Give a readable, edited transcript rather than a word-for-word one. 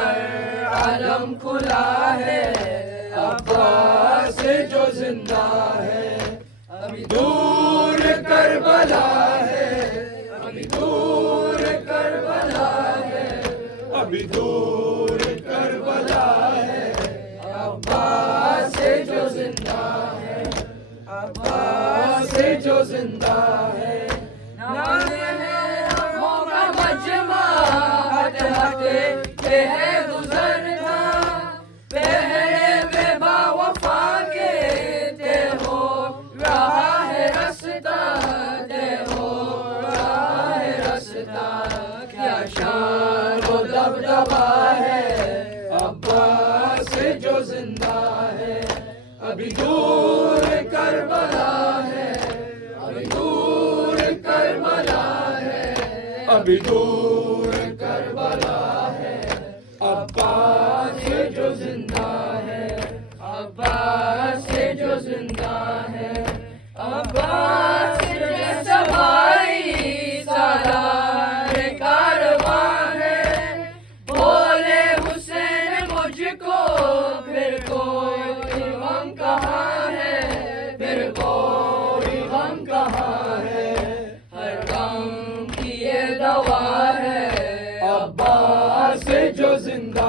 پر عالم کھلا ہے، عباس جو زندہ ہے، ابھی دور کربلا ہے، ابھی دور کربلا ہے، ابھی دور کربلا ہے، عباس جو زندہ ہے، عباس جو زندہ ہے۔ مجمع ہٹ ہٹ یہ ہے گزرتا، پہرے میں با وفا کے دے ہو رہا ہے رستہ، دے ہو رہا ہے رستہ، کیا شان و دبدبا ہے عباس جو زندہ ہے، ابھی دور کربلا ہے، ابھی دور کربلا ہے، ابھی دور کربلا ہے، عباس جو زندہ ہے، عباس جو زندہ ہے، عباس جیسا بھائی سالار کارواں ہے، بولے حسین مجھ کو پھر کوئی غم کہاں ہے، پھر کوئی غم کہاں ہے، ہر غم کی یہ دوا ہے عباس جو زندہ